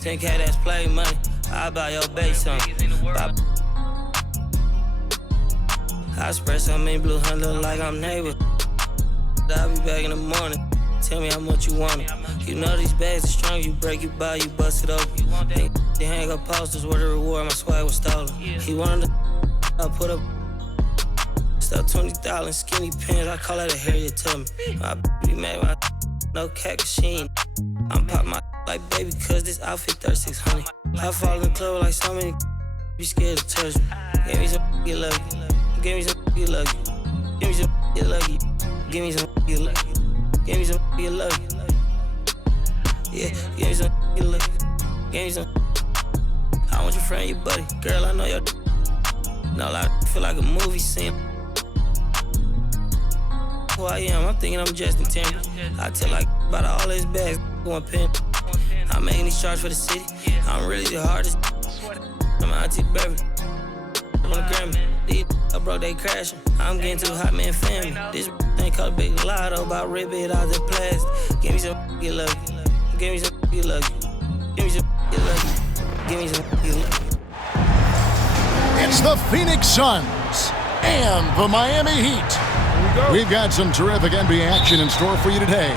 10K, that's play money. I buy your base on. I spread so many blue hunt, look like I'm neighbor. I'll be back in the morning. Tell me how much you want it. You know these bags are strong. You break, you buy, you bust it open. They hang up posters where the reward, my swag was stolen. He wanted to, I put up stuff 20,000 skinny pins. I call that a Harriet to me. My be mad when no cat machine. I'm pop my like baby, cause this outfit 3600. I fall in the club like so many be scared to touch me. Give me some get lucky. Give me some get lucky. Give me some get lucky. Give me some get lucky. Give me some get lucky. Yeah, give me some get lucky. Give me some. I want your friend, your buddy. Girl, I know your. No, I feel like a movie scene. Who I am, I'm thinking I'm Justin Timberlake. I tell like about all these bags, one pen. I'm making these charts for the city. I'm really the hardest. I'm auntie baby. I'm on the Grammy. These I broke, they crashing. I'm getting too hot, man, family. This thing called Big Lotto, about rip it out the plastic. Give me some get lucky. Give me some get lucky. Give me some get lucky. Give me some get lucky. It's the Phoenix Suns and the Miami Heat. We've got some terrific NBA action in store for you today.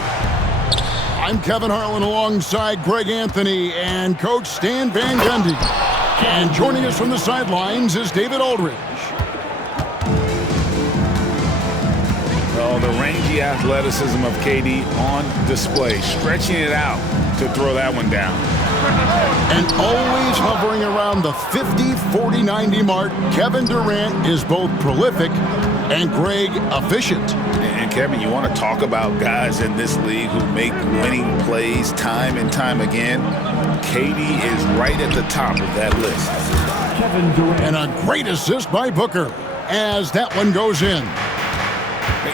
I'm Kevin Harlan alongside Greg Anthony and Coach Stan Van Gundy. And joining us from the sidelines is David Aldridge. Well, the rangy athleticism of KD on display, stretching it out to throw that one down. And always hovering around the 50, 40, 90 mark, Kevin Durant is both prolific and Greg efficient. And Kevin, you want to talk about guys in this league who make winning plays time and time again? KD is right at the top of that list. Kevin Durant. And a great assist by Booker as that one goes in.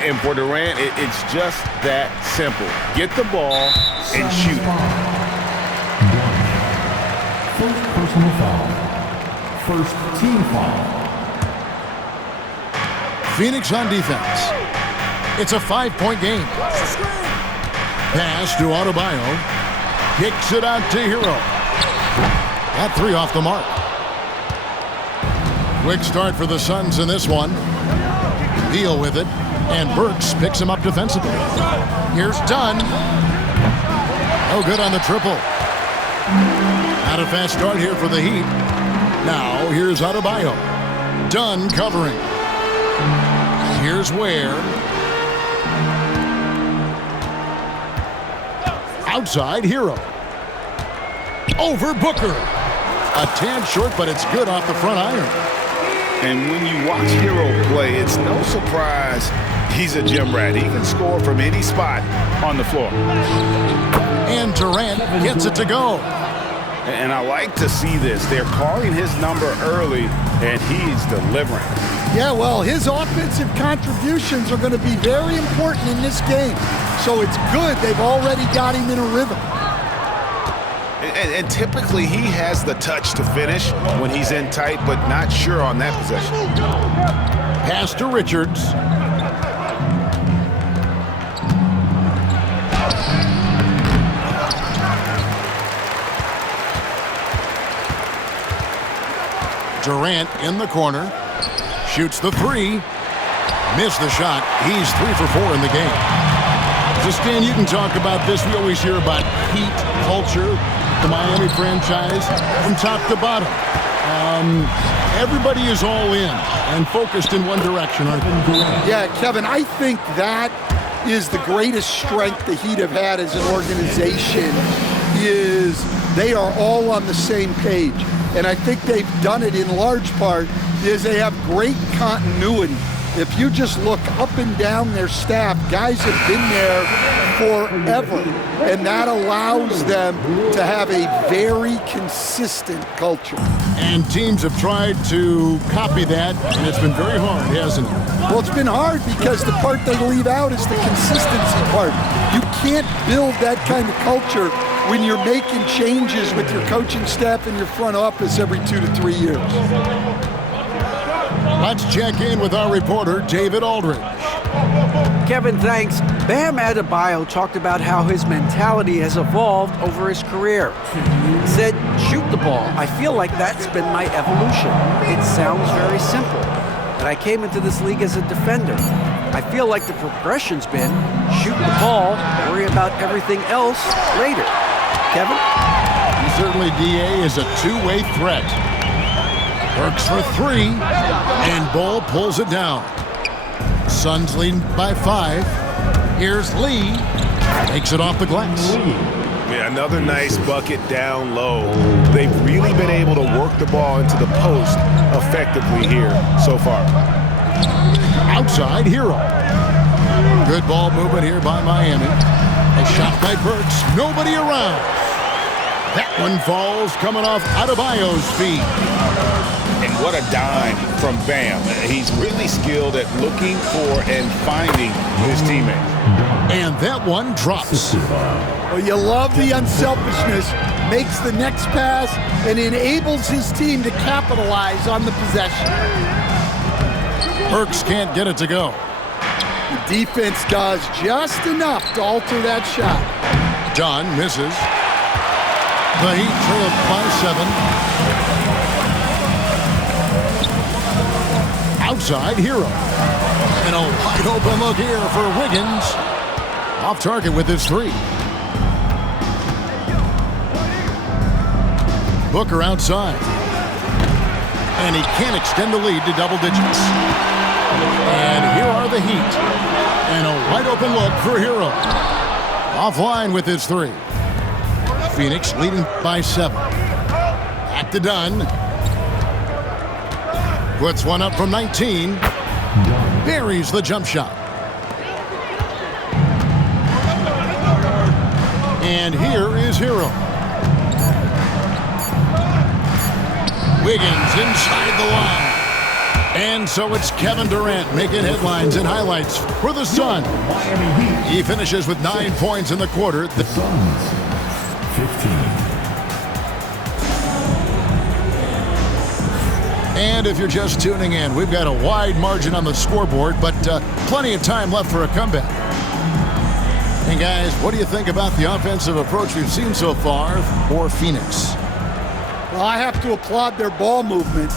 And for Durant, it's just that simple. Get the ball and shoot. First personal foul. First team foul. Phoenix on defense. It's a 5-point game. Pass to Adebayo. Kicks it out to Hero. That three off the mark. Quick start for the Suns in this one. Deal with it. And Burks picks him up defensively. Here's Dunn. No good on the triple. Not a fast start here for the Heat. Now here's Adebayo. Dunn covering. Here's Ware. Outside Hero. Over Booker. A tad short, but it's good off the front iron. And when you watch Hero play, it's no surprise he's a gym rat. He can score from any spot on the floor. And Durant gets it to go. And I like to see this. They're calling his number early, and he's delivering. Yeah, well, his offensive contributions are going to be very important in this game. So it's good they've already got him in a rhythm. And typically he has the touch to finish when he's in tight, but not sure on that possession. Pass to Richards. Durant in the corner. Shoots the three. Missed the shot. He's 3 for 4 in the game. So Stan, you can talk about this. We always hear about Heat culture, the Miami franchise, from top to bottom. Everybody is all in and focused in one direction, aren't they? Yeah, Kevin, I think that is the greatest strength the Heat have had as an organization, is they are all on the same page. And I think they've done it in large part is they have great continuity. If you just look up and down their staff, guys have been there forever, and that allows them to have a very consistent culture. And teams have tried to copy that, and it's been very hard, hasn't it? Well, it's been hard because the part they leave out is the consistency part. You can't build that kind of culture when you're making changes with your coaching staff and your front office every 2 to 3 years. Let's check in with our reporter, David Aldridge. Kevin, thanks. Bam Adebayo talked about how his mentality has evolved over his career. He said, shoot the ball. I feel like that's been my evolution. It sounds very simple, but I came into this league as a defender. I feel like the progression's been shoot the ball, worry about everything else later. Kevin? Certainly, DA is a two-way threat. Works for three, and Bull pulls it down. Suns leading by 5. Here's Lee. Takes it off the glass. Yeah, another nice bucket down low. They've really been able to work the ball into the post effectively here so far. Outside, Hero. Good ball movement here by Miami. A shot by Burks. Nobody around. That one falls coming off Adebayo's feet. And what a dime from Bam. He's really skilled at looking for and finding his teammate. And that one drops. Well, you love the unselfishness, makes the next pass, and enables his team to capitalize on the possession. Burks can't get it to go. The defense does just enough to alter that shot. John misses. The Heat trail by 7. Outside, Hero. And a wide open look here for Wiggins. Off target with his 3. Booker outside. And he can't extend the lead to double digits. And here are the Heat. And a wide open look for Hero. Offline with his 3. Phoenix leading by 7. Back to Dunn. Puts one up from 19. Buries the jump shot. And here is Hero. Wiggins inside the line. And so it's Kevin Durant making headlines and highlights for the Sun. He finishes with 9 points in the quarter. The Suns, 15. And if you're just tuning in, we've got a wide margin on the scoreboard, but plenty of time left for a comeback. And guys, what do you think about the offensive approach we've seen so far for Phoenix? Well, I have to applaud their ball movement.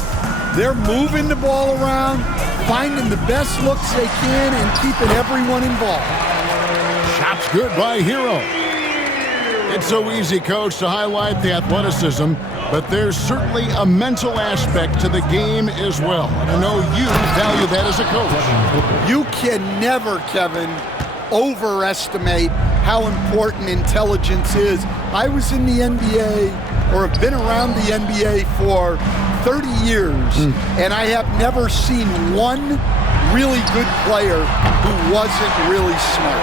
They're moving the ball around, finding the best looks they can, and keeping everyone involved. Shots good by Hero. It's so easy, Coach, to highlight the athleticism, but there's certainly a mental aspect to the game as well. And I know you value that as a coach. You can never, Kevin, overestimate how important intelligence is. I was in the NBA, or have been around the NBA for 30 years, and I have never seen one really good player who wasn't really smart.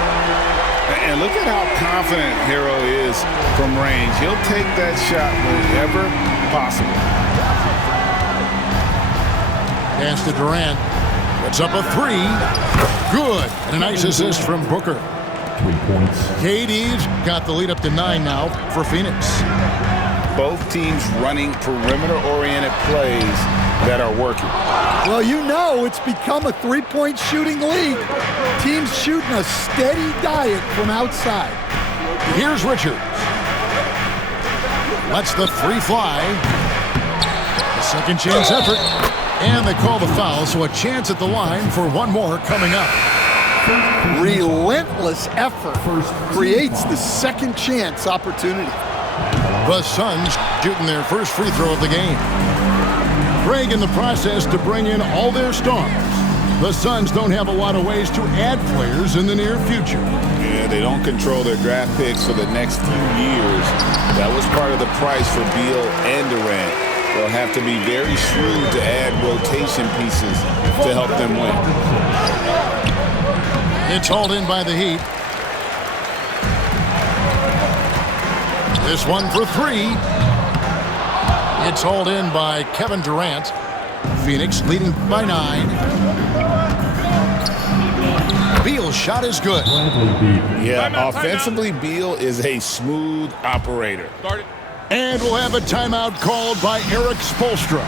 And look at how confident Hero is from range. He'll take that shot whenever possible. Pass to Durant. Puts up a 3. Good. And a nice assist from Booker. 3 points. KD's got the lead up to 9 now for Phoenix. Both teams running perimeter-oriented plays that are working. Well, you know it's become a three-point shooting league. Teams shooting a steady diet from outside. Here's Richards. Lets the 3 fly. A second chance effort. And they call the foul, so a chance at the line for one more coming up. Relentless effort creates the second chance opportunity. The Suns shooting their first free throw of the game. Craig in the process to bring in all their stars. The Suns don't have a lot of ways to add players in the near future. Yeah, they don't control their draft picks for the next few years. That was part of the price for Beal and Durant. They'll have to be very shrewd to add rotation pieces to help them win. It's hauled in by the Heat. This one for 3. It's hauled in by Kevin Durant. Phoenix leading by 9. Beal's shot is good. Yeah, offensively, Beal is a smooth operator. And we'll have a timeout called by Eric Spoelstra.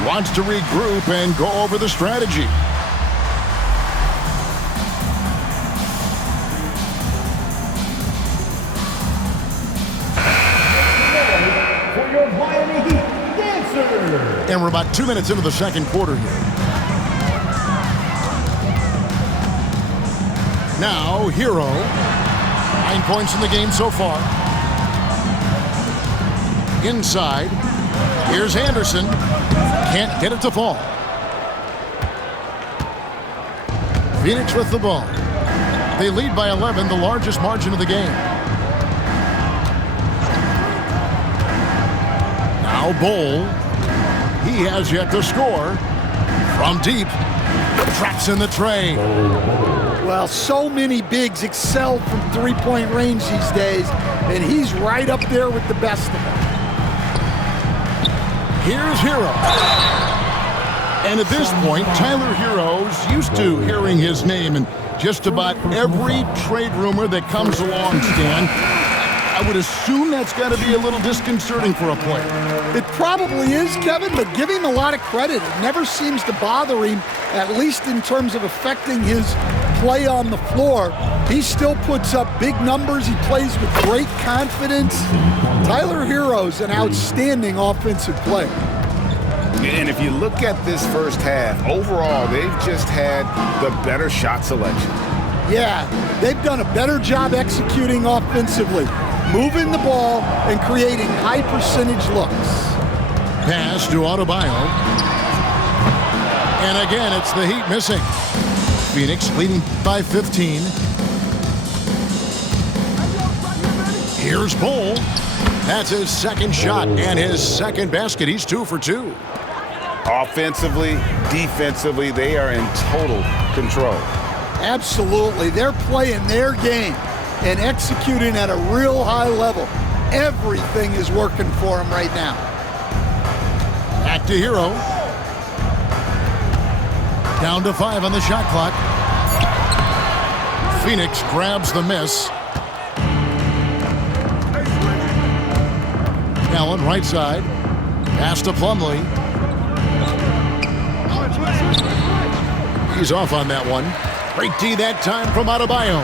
He wants to regroup and go over the strategy. of Miami Heat, Dancer. And we're about 2 minutes into the second quarter here. Now, Hero. 9 points in the game so far. Inside. Here's Anderson. Can't get it to fall. Phoenix with the ball. They lead by 11, the largest margin of the game. Now Bol. He has yet to score. From deep. Traps in the tray. Well, so many bigs excel from three-point range these days, and he's right up there with the best of them. Here's Hero. And at this point, Tyler Hero's used to hearing his name in just about every trade rumor that comes along, Stan. I would assume that's got to be a little disconcerting for a player. It probably is, Kevin, but give him a lot of credit. It never seems to bother him, at least in terms of affecting his play on the floor. He still puts up big numbers. He plays with great confidence. Tyler Hero's an outstanding offensive player. And if you look at this first half, overall, they've just had the better shot selection. Yeah, they've done a better job executing offensively, moving the ball and creating high percentage looks. Pass to Adebayo. And again, it's the Heat missing. Phoenix leading by 15. Here's Bol. That's his second shot and his second basket. He's 2 for 2. Offensively, defensively, they are in total control. Absolutely. They're playing their game and executing at a real high level. Everything is working for them right now. Back to Hero. Down to 5 on the shot clock. Phoenix grabs the miss. Allen right side. Pass to Plumlee. He's off on that one. Great D that time from Adebayo.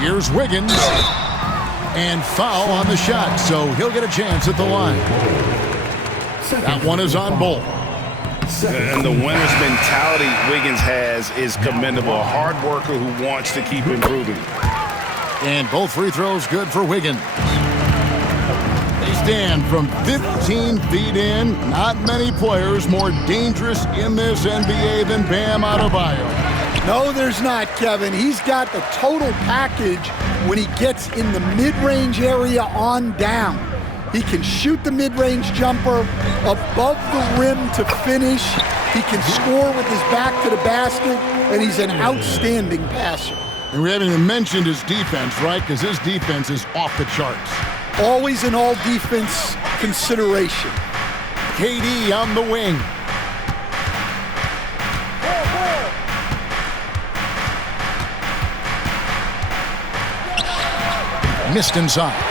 Here's Wiggins. And foul on the shot, so he'll get a chance at the line. That one is on Bol. And the winner's mentality Wiggins has is commendable. A hard worker who wants to keep improving. And both free throws good for Wiggins. They stand from 15 feet in. Not many players more dangerous in this NBA than Bam Adebayo. No, there's not, Kevin. He's got the total package when he gets in the mid-range area on down. He can shoot the mid-range jumper above the rim to finish. He can score with his back to the basket, and he's an outstanding passer. And we haven't even mentioned his defense, right? Because his defense is off the charts. Always an all-defense consideration. KD on the wing. Missed inside.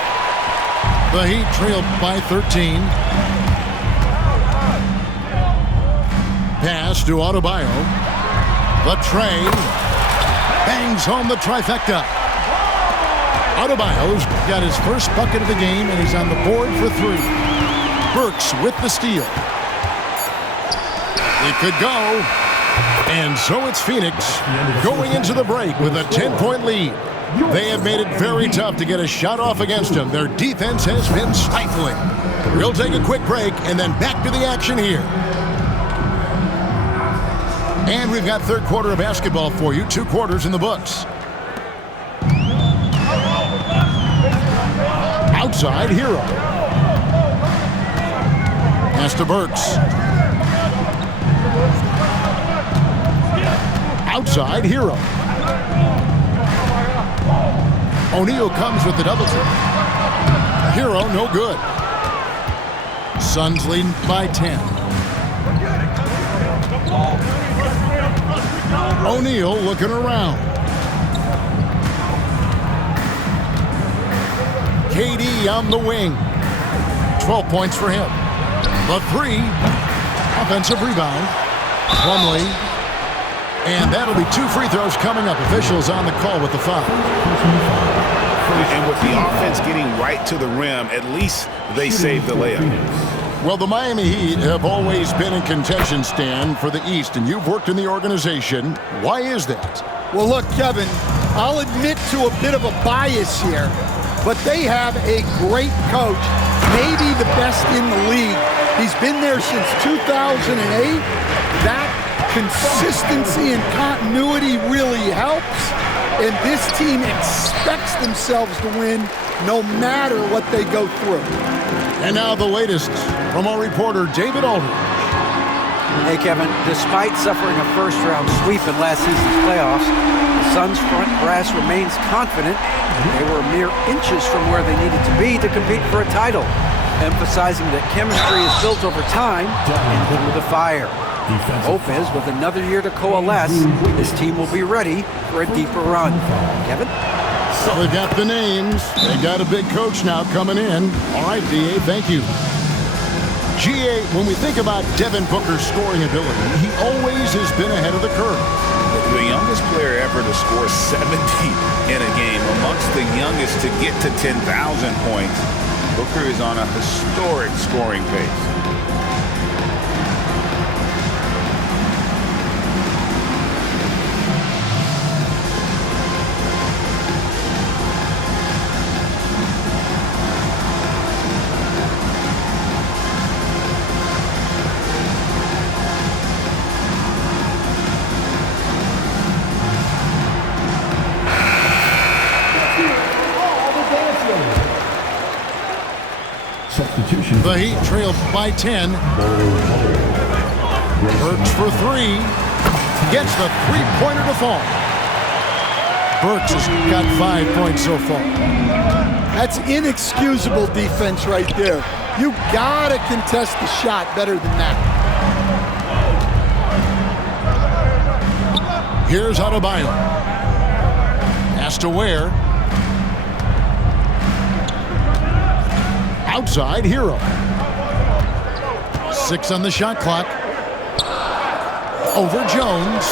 The Heat trailed by 13. Pass to Adebayo. The tray. Bangs home the trifecta. Adebayo's got his first bucket of the game, and he's on the board for 3. Burks with the steal. It could go. And so it's Phoenix going into the break with a 10-point lead. They have made it very tough to get a shot off against them. Their defense has been stifling. We'll take a quick break and then back to the action here. And we've got third quarter of basketball for you. 2 quarters in the books. Outside, Hero. Pass to Burks. Outside, Hero. O'Neal comes with the double team. Hero, no good. Suns leading by 10. O'Neal looking around. KD on the wing. 12 points for him. The 3. Offensive rebound. Plumlee. And that'll be 2 free throws coming up. Officials on the call with the foul. And with the offense getting right to the rim, at least they saved the layup. Well, the Miami Heat have always been in contention, Stan, for the East, and you've worked in the organization. Why is that? Well, look, Kevin, I'll admit to a bit of a bias here, but they have a great coach, maybe the best in the league. He's been there since 2008. That consistency and continuity really helps, and this team expects themselves to win no matter what they go through. And now the latest from our reporter, David Aldridge. Hey, Kevin, despite suffering a first-round sweep in last season's playoffs, the Suns' front brass remains confident they were mere inches from where they needed to be to compete for a title, emphasizing that chemistry is built over time and through the fire. Hope is, with another year to coalesce, this team will be ready for a deeper run. Kevin? So they've got the names. They got a big coach now coming in. All right, DA, thank you. GA, when we think about Devin Booker's scoring ability, he always has been ahead of the curve. The youngest player ever to score 70 in a game, amongst the youngest to get to 10,000 points. Booker is on a historic scoring pace. The Heat trailed by 10. Burks for three. Gets the three-pointer to fall. Burks has got 5 points so far. That's inexcusable defense right there. You gotta contest the shot better than that. Here's Adebayo. Pass to Ware. Outside, Hero. 6 on the shot clock. Over Jones.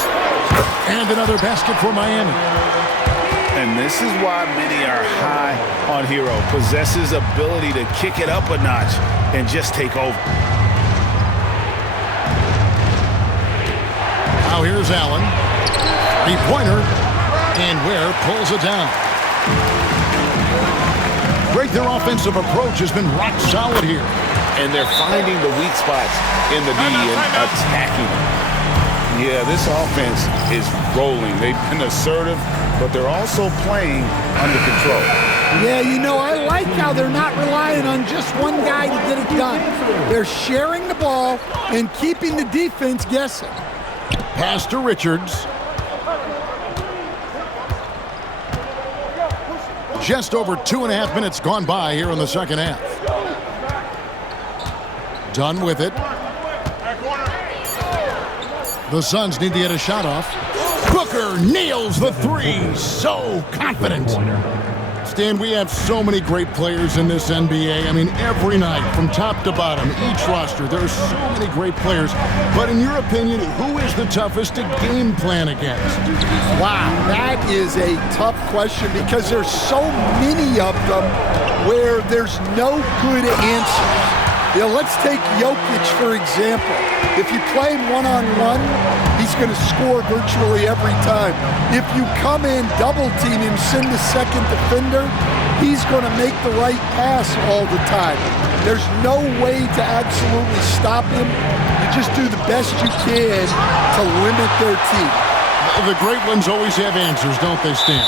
And another basket for Miami. And this is why many are high on Hero. Possesses ability to kick it up a notch and just take over. Now here's Allen. Three-pointer. And Ware pulls it down. Great, their offensive approach has been rock solid here. And they're finding the weak spots in the D and attacking them. Yeah, this offense is rolling. They've been assertive, but they're also playing under control. Yeah, you know, I like how they're not relying on just one guy to get it done. They're sharing the ball and keeping the defense guessing. Pass to Richards. Just over 2.5 minutes gone by here in the second half. Done with it. The Suns need to get a shot off. Booker nails the three. So confident. Stan, we have so many great players in this NBA. I mean, every night, from top to bottom, each roster, there are so many great players. But in your opinion, who is the toughest to game plan against? Wow, that is a tough question because there's so many of them where there's no good answer. You know, let's take Jokic, for example. If you play him one-on-one, he's going to score virtually every time. If you come in, double-team him, send a second defender, he's going to make the right pass all the time. There's no way to absolutely stop him. You just do the best you can to limit their team. The great ones always have answers, don't they, Stan?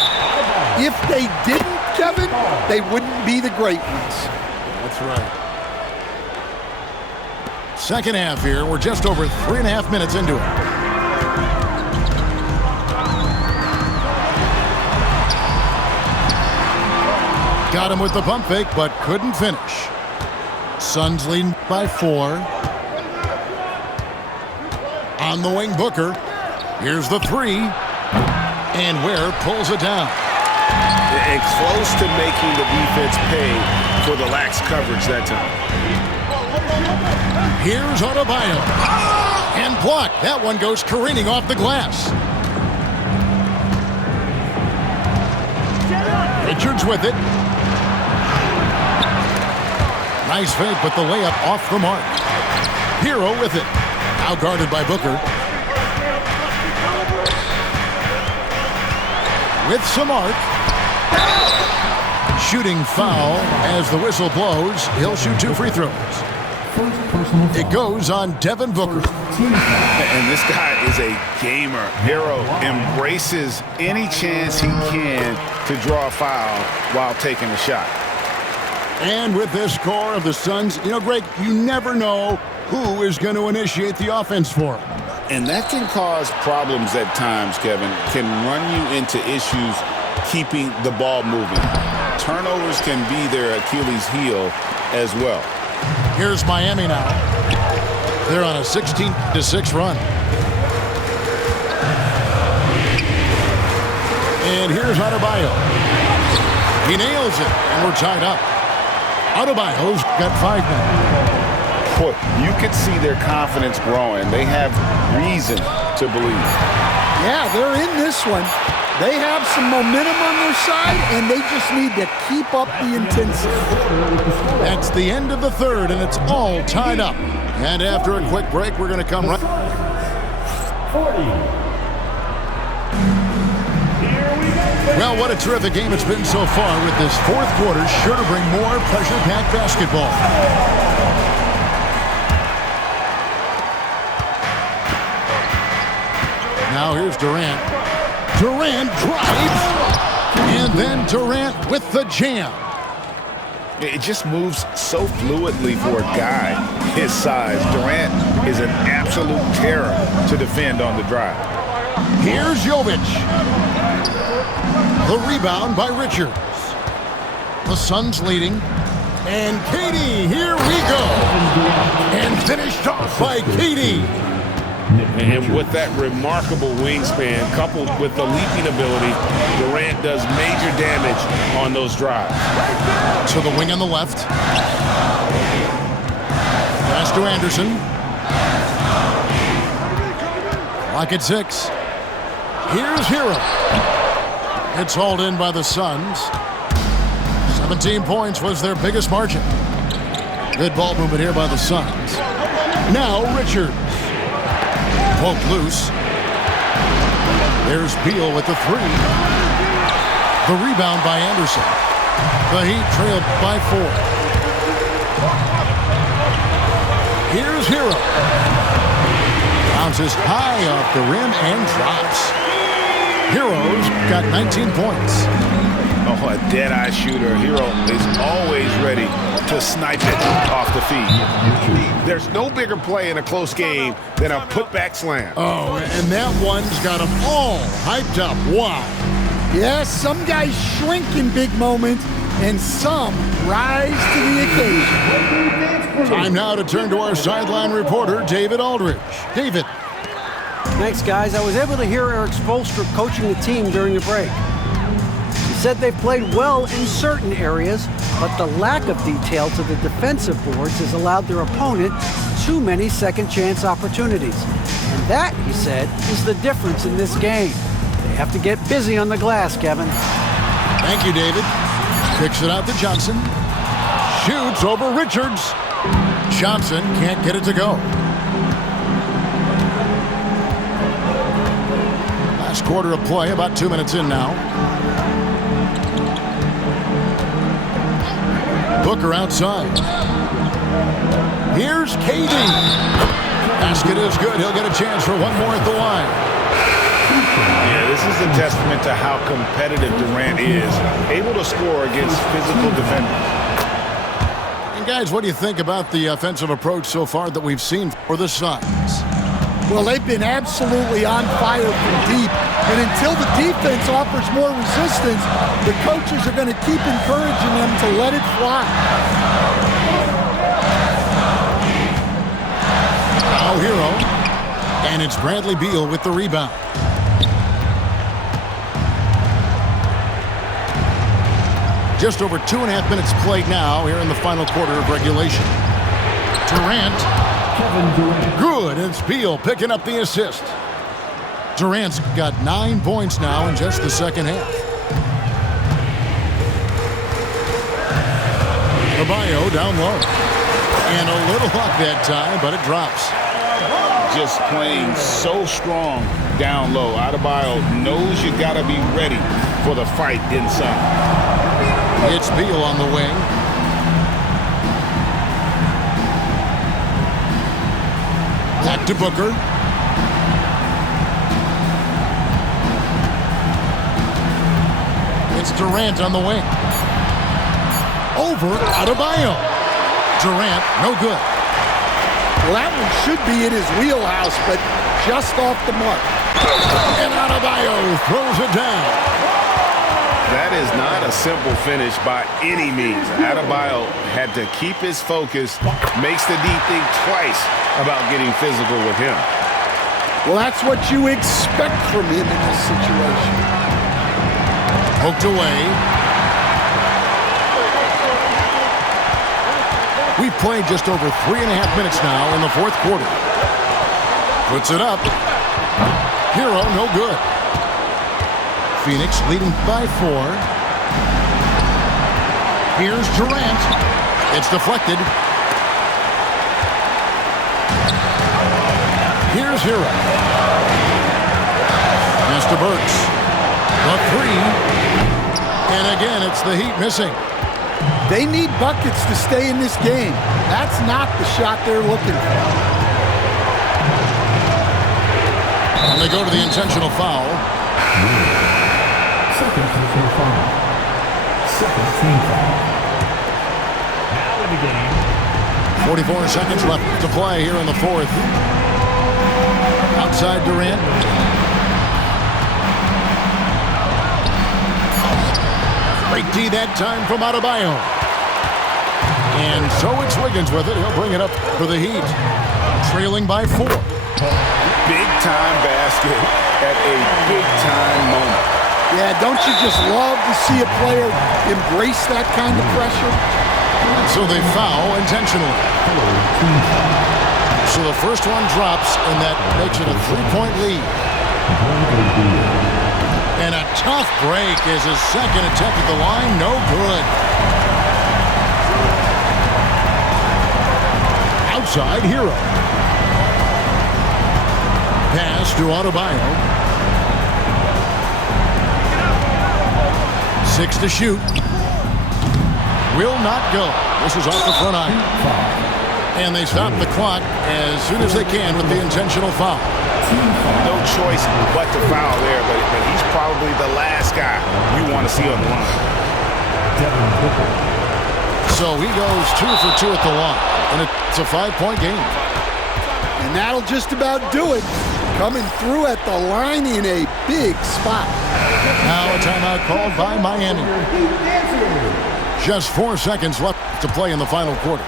If they didn't, Kevin, they wouldn't be the great ones. That's right. Second half here. We're just over 3.5 minutes into it. Got him with the pump fake, but couldn't finish. Suns leading by 4. On the wing, Booker. Here's the three. And Ware pulls it down. It's close to making the defense pay for the lax coverage that time. Here's Adebayo. And blocked. That one goes careening off the glass. Richards with it. Nice fake, but the layup off the mark. Hero with it. Now guarded by Booker. With some arc. Shooting foul as the whistle blows. He'll shoot 2 free throws. It goes on Devin Booker. And this guy is a gamer. Hero embraces any chance he can to draw a foul while taking a shot. And with this score of the Suns, Greg, you never know who is going to initiate the offense for him. And that can cause problems at times, Kevin. Can run you into issues keeping the ball moving. Turnovers can be their Achilles heel as well. Here's Miami now. They're on a 16-6 run. And here's Adebayo. He nails it, and we're tied up. Adebayo's got 5 men. Boy, you can see their confidence growing. They have reason to believe. Yeah, they're in this one. They have some momentum on their side, and they just need to keep up the intensity. That's the end of the third, and it's all tied up. And after a quick break, we're going to come right. 40. Well, what a terrific game it's been so far, with this fourth quarter sure to bring more pressure-packed basketball. Now here's Durant. Durant drives, and then Durant with the jam. It just moves so fluidly for a guy his size. Durant is an absolute terror to defend on the drive. Here's Jovic. The rebound by Richards. The Suns leading. And KD, here we go. And finished off by KD. And with that remarkable wingspan, coupled with the leaping ability, Durant does major damage on those drives. To the wing on the left. Pass to Anderson. Clock at 6. Here's Hero. It's hauled in by the Suns. 17 points was their biggest margin. Good ball movement here by the Suns. Now Richards. Poked loose. There's Beal with the 3. The rebound by Anderson. The Heat trailed by 4. Here's Hero. Bounces high off the rim and drops. Hero's got 19 points. Oh, a dead-eye shooter. Hero is always ready to snipe it off the feed. There's no bigger play in a close game than a putback slam. Oh, and that one's got them all hyped up. Wow. Yes, some guys shrink in big moments, and some rise to the occasion. Time now to turn to our sideline reporter, David Aldridge. David. Thanks, guys. I was able to hear Eric Spoelstra coaching the team during the break. He said they played well in certain areas, but the lack of detail to the defensive boards has allowed their opponent too many second-chance opportunities. And that, he said, is the difference in this game. They have to get busy on the glass, Kevin. Thank you, David. Kicks it out to Johnson. Shoots over Richards. Johnson can't get it to go. Last quarter of play, about 2 minutes in now. Booker outside. Here's KD. Basket is good. He'll get a chance for one more at the line. Yeah, this is a testament to how competitive Durant is. Able to score against physical defenders. And guys, what do you think about the offensive approach so far that we've seen for the Suns? Well, they've been absolutely on fire from deep. And until the defense offers more resistance, the coaches are going to keep encouraging them to let it fly. Now Hero. And it's Bradley Beal with the rebound. Just over 2.5 minutes played now here in the final quarter of regulation. Durant. Good, it's Beal picking up the assist. Durant's got 9 points now in just the second half. Adebayo down low. And a little up that time, but it drops. Just playing so strong down low. Adebayo knows you got to be ready for the fight inside. It's Beal on the wing. Back to Booker. It's Durant on the wing. Over Adebayo. Durant, no good. Well, that one should be in his wheelhouse, but just off the mark. And Adebayo throws it down. That is not a simple finish by any means. Adebayo had to keep his focus, makes the D think twice about getting physical with him. Well, that's what you expect from him in this situation. Poked away. We've played just over 3.5 minutes now in the fourth quarter. Puts it up. Hero, no good. Phoenix leading by 4. Here's Durant. It's deflected. Here's Hero. Mr. Burks. The 3. And again, it's the Heat missing. They need buckets to stay in this game. That's not the shot they're looking for. And they go to the intentional foul. Second team foul. Second team foul. Now in the game. 44 seconds left to play here in the fourth. Outside Durant. Great D that time from Adebayo. And so it's Wiggins with it. He'll bring it up for the Heat. Trailing by 4. Big-time basket at a big-time moment. Yeah, don't you just love to see a player embrace that kind of pressure? So they foul intentionally. So the first one drops, and that makes it a 3-point lead. And a tough break is his second attempt at the line. No good. Outside Hero. Pass to Adebayo. 6 to shoot. Will not go. This is off the front iron. And they stop the clock as soon as they can with the intentional foul. No choice but to foul there, but he's probably the last guy you want to see on the line. So he goes 2 for 2 at the line, and it's a 5-point game. And that'll just about do it. Coming through at the line in a big spot. Now a timeout called by Miami. Just 4 seconds left to play in the final quarter.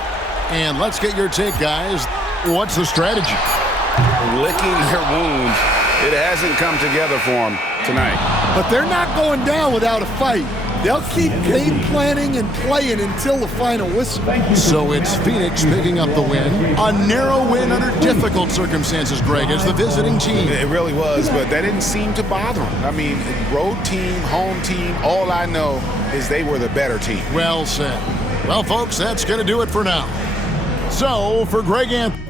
And let's get your take, guys. What's the strategy? Licking their wounds. It hasn't come together for them tonight. But they're not going down without a fight. They'll keep game planning and playing until the final whistle. So it's Phoenix picking up the win. A narrow win under difficult circumstances, Greg, as the visiting team. It really was, but that didn't seem to bother them. I mean, road team, home team, all I know is they were the better team. Well said. Well, folks, that's going to do it for now. So, for Greg Anthony.